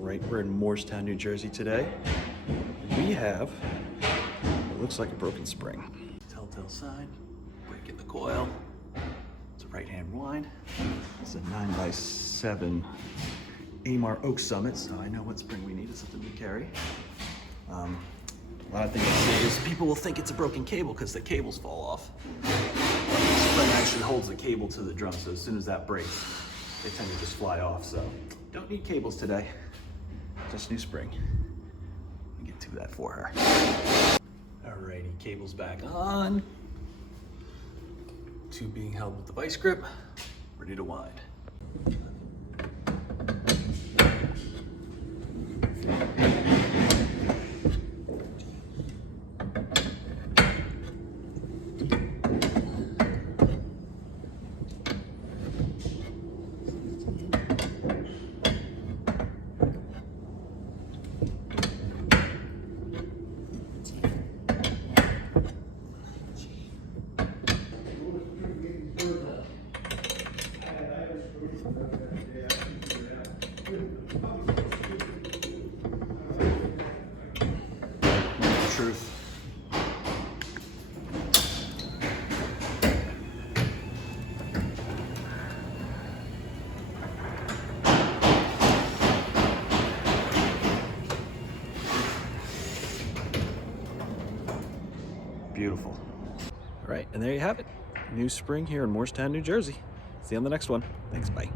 Right, we're in Morristown, New Jersey today. We have what looks like a broken spring. Telltale sign, break in the coil. It's a right-hand wind. It's a 9x7 Amarr Oak Summit, so I know what spring we need. It's something we carry. A lot of things I say is people will think it's a broken cable because the cables fall off. But the spring actually holds the cable to the drum, so as soon as that breaks, they tend to just fly off. So don't need cables today, just new spring. Let me get to that for her. Alrighty, cables back on. Two being held with the vice grip, ready to wind. Truth. Beautiful. All right, and there you have it. New spring here in Morristown, New Jersey. See you on the next one. Thanks, bye.